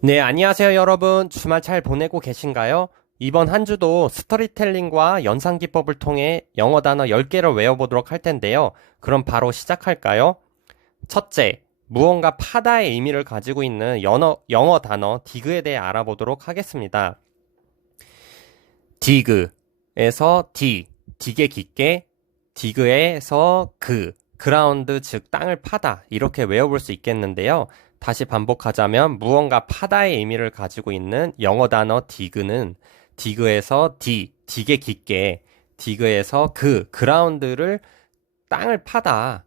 네, 안녕하세요, 여러분. 주말 잘 보내고 계신가요? 이번 한 주도 스토리텔링과 연상 기법을 통해 영어 단어 10개를 외워보도록 할 텐데요. 그럼 바로 시작할까요? 첫째, 무언가 파다의 의미를 가지고 있는 영어 단어 디그에 대해 알아보도록 하겠습니다. 디그에서 디게 깊게, 디그에서 그라운드 즉 땅을 파다 이렇게 외워볼 수 있겠는데요. 다시 반복하자면 무언가 파다의 의미를 가지고 있는 영어 단어 디그는 디그에서 디게 깊게, 디그에서 그라운드를 땅을 파다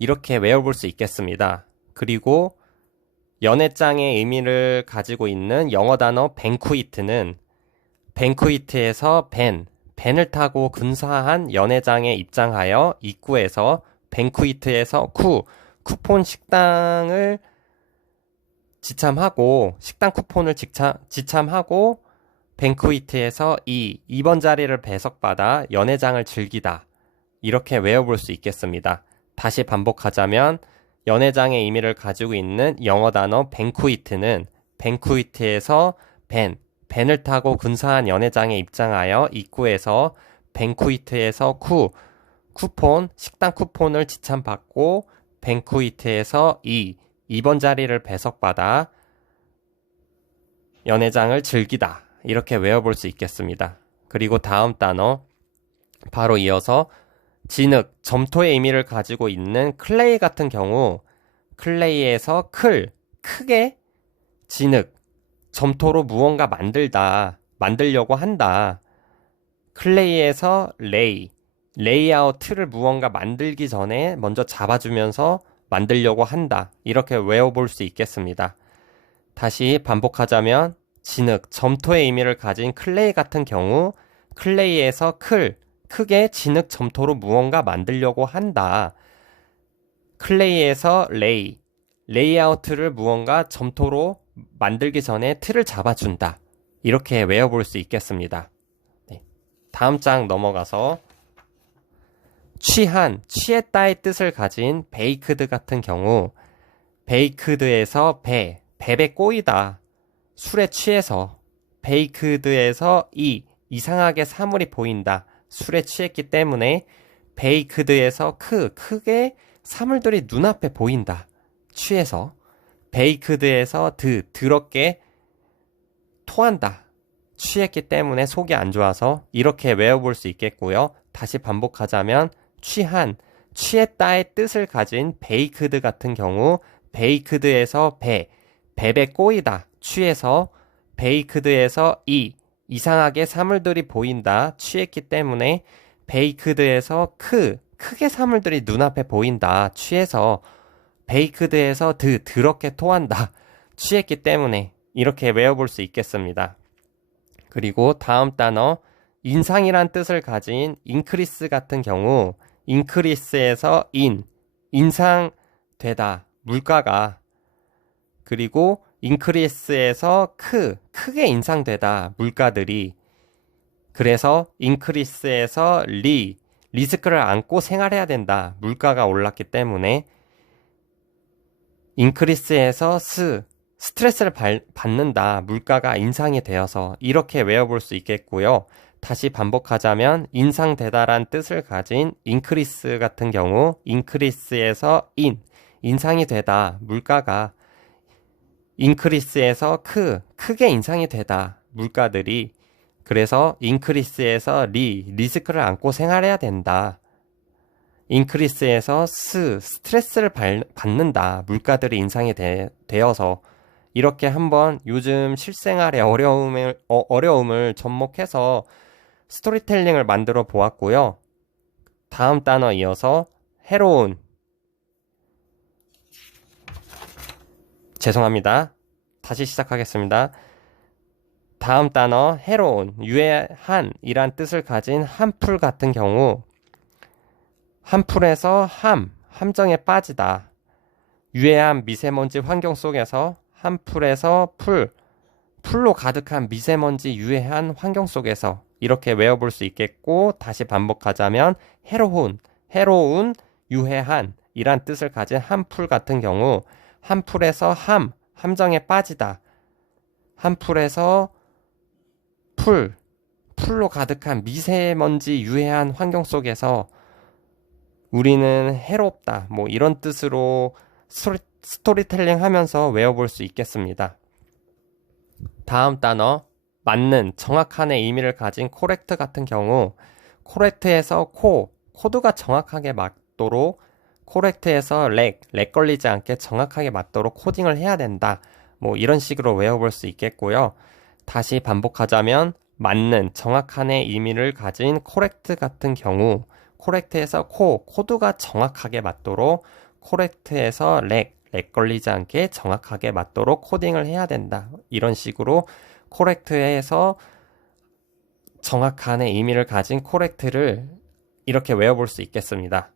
이렇게 외워볼 수 있겠습니다. 그리고 연애장의 의미를 가지고 있는 영어 단어 뱅쿠이트는 뱅쿠이트에서 벤을 타고 근사한 연회장에 입장하여 입구에서 뱅쿠이트에서 쿠폰 식당을 지참하고 식당 쿠폰을 지참하고 뱅쿠이트에서 2번 자리를 배석받아 연회장을 즐기다 이렇게 외워볼 수 있겠습니다. 다시 반복하자면 연회장의 의미를 가지고 있는 영어 단어 뱅쿠이트는 뱅쿠이트에서 벤을 타고 근사한 연회장에 입장하여 입구에서 뱅쿠이트에서 식당 쿠폰을 지참받고 뱅쿠이트에서 2번 자리를 배석받아 연회장을 즐기다 이렇게 외워볼 수 있겠습니다. 그리고 다음 단어 바로 이어서 진흙, 점토의 의미를 가지고 있는 클레이 같은 경우 클레이에서 크게 진흙, 점토로 무언가 만들려고 한다. 클레이에서 레이아웃을 무언가 만들기 전에 먼저 잡아주면서 만들려고 한다. 이렇게 외워볼 수 있겠습니다. 다시 반복하자면 진흙, 점토의 의미를 가진 클레이 같은 경우 클레이에서 크게 진흙, 점토로 무언가 만들려고 한다. 클레이에서 레이아웃을 무언가 점토로 만들기 전에 틀을 잡아준다. 이렇게 외워볼 수 있겠습니다. 네. 다음 장 넘어가서 취했다의 뜻을 가진 베이크드 같은 경우 베이크드에서 배 꼬이다. 술에 취해서 베이크드에서 이상하게 사물이 보인다. 술에 취했기 때문에 베이크드에서 크게 사물들이 눈앞에 보인다. 취해서 베이크드에서 더럽게 토한다. 취했기 때문에 속이 안 좋아서 이렇게 외워볼 수 있겠고요. 다시 반복하자면 취했다의 뜻을 가진 베이크드 같은 경우 베이크드에서 배에 꼬이다. 취해서 베이크드에서 이상하게 사물들이 보인다. 취했기 때문에 베이크드에서 크게 사물들이 눈앞에 보인다. 취해서 베이크드에서 더럽게 토한다. 취했기 때문에 이렇게 외워볼 수 있겠습니다. 그리고 다음 단어 인상이란 뜻을 가진 인크리스 같은 경우 인크리스에서 인상되다. 물가가 그리고 인크리스에서 크게 인상되다. 물가들이 그래서 인크리스에서 리스크를 안고 생활해야 된다. 물가가 올랐기 때문에 인크리스에서 스트레스를 받는다. 물가가 인상이 되어서 이렇게 외워볼 수 있겠고요. 다시 반복하자면 인상되다란 뜻을 가진 인크리스 같은 경우 인크리스에서 인상이 되다. 물가가 인크리스에서 크게 인상이 되다. 물가들이 그래서 인크리스에서 리스크를 안고 생활해야 된다. 인크리스에서 스트레스를 받는다. 물가들이 인상이 되어서 이렇게 한번 요즘 실생활의 어려움을 접목해서 스토리텔링을 만들어 보았고요. 다음 단어 이어서 해로운 죄송합니다. 다시 시작하겠습니다. 다음 단어 해로운 유해한이란 뜻을 가진 한풀 같은 경우 한풀에서 함정에 빠지다. 유해한 미세먼지 환경 속에서 한풀에서 풀로 가득한 미세먼지 유해한 환경 속에서 이렇게 외워볼 수 있겠고 다시 반복하자면 해로운 유해한 이란 뜻을 가진 한풀 같은 경우 한풀에서 함정에 빠지다. 한 풀에서 풀로 가득한 미세먼지 유해한 환경 속에서 우리는 해롭다. 뭐 이런 뜻으로 스토리텔링 하면서 외워볼 수 있겠습니다. 다음 단어, 맞는, 정확한의 의미를 가진 correct 같은 경우, correct에서 코드가 정확하게 맞도록, correct에서 렉 걸리지 않게 정확하게 맞도록 코딩을 해야 된다. 뭐 이런 식으로 외워볼 수 있겠고요. 다시 반복하자면, 맞는, 정확한의 의미를 가진 correct 같은 경우, correct에서 코드가 정확하게 맞도록, correct에서 렉 걸리지 않게 정확하게 맞도록 코딩을 해야 된다. 이런 식으로 correct에서 정확한의 의미를 가진 correct를 이렇게 외워볼 수 있겠습니다.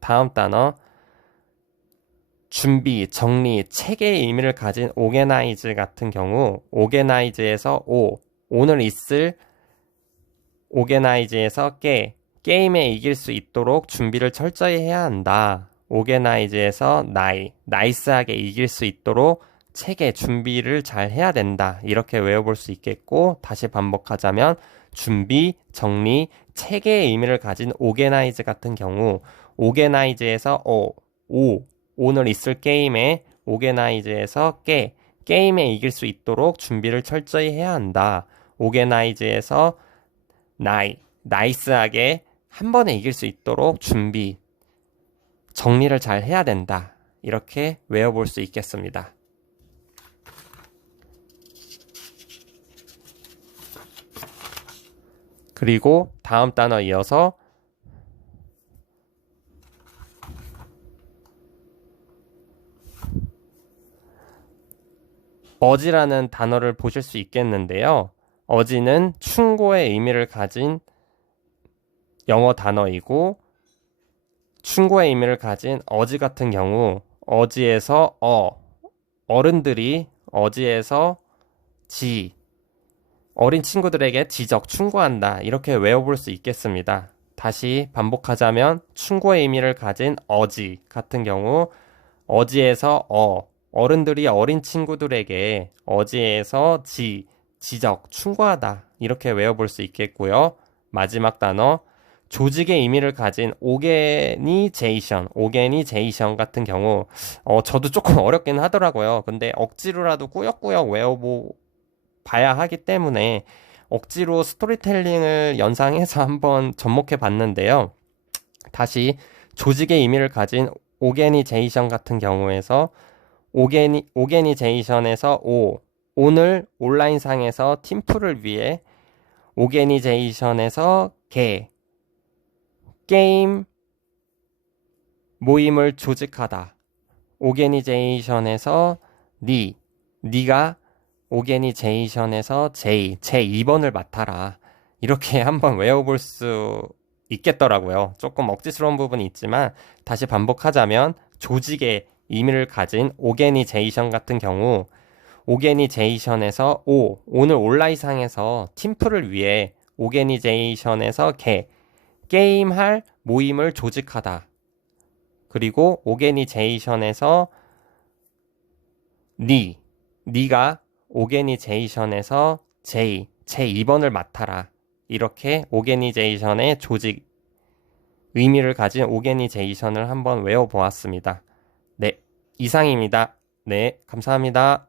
다음 단어, 준비, 정리, 체계의 의미를 가진 organize 같은 경우, organize에서 오늘 있을, organize에서 게임에 이길 수 있도록 준비를 철저히 해야 한다. organize에서 나이스하게 이길 수 있도록 체계, 준비를 잘 해야 된다. 이렇게 외워볼 수 있겠고, 다시 반복하자면 준비, 정리, 체계의 의미를 가진 organize 같은 경우, organize에서 오늘 있을 게임에, organize에서 게임에 이길 수 있도록 준비를 철저히 해야 한다. organize에서 나이스하게 한 번에 이길 수 있도록 준비, 정리를 잘 해야 된다. 이렇게 외워볼 수 있겠습니다. 그리고 다음 단어 이어서 어지라는 단어를 보실 수 있겠는데요. 어지는 충고의 의미를 가진 영어 단어이고, 충고의 의미를 가진 어지 같은 경우, 어지에서 어른들이, 어지에서 어린 친구들에게 지적, 충고한다. 이렇게 외워볼 수 있겠습니다. 다시 반복하자면 충고의 의미를 가진 어지 같은 경우, 어지에서 어른들이 어린 친구들에게, 어지에서 지적, 충고하다. 이렇게 외워볼 수 있겠고요. 마지막 단어, 조직의 의미를 가진 오게니제이션 같은 경우, 저도 조금 어렵긴 하더라고요. 근데 억지로라도 꾸역꾸역 봐야 하기 때문에 억지로 스토리텔링을 연상해서 한번 접목해 봤는데요. 다시 조직의 의미를 가진 오게니제이션 같은 경우에서 오게니제이션에서 오늘 온라인상에서 팀플을 위해, 오게니제이션에서 게임 모임을 조직하다. 오게니제이션에서 네가 오게니제이션에서 제 2번을 맡아라. 이렇게 한번 외워볼 수 있겠더라고요. 조금 억지스러운 부분이 있지만 다시 반복하자면 조직의 의미를 가진 오게니제이션 같은 경우, 오게니제이션에서 오늘 온라인상에서 팀플을 위해, 오게니제이션에서 게임할 모임을 조직하다. 그리고 오게니제이션에서 네가 오게니제이션에서 제 2번을 맡아라. 이렇게 오게니제이션의 조직 의미를 가진 오게니제이션을 한번 외워보았습니다. 네, 이상입니다. 네, 감사합니다.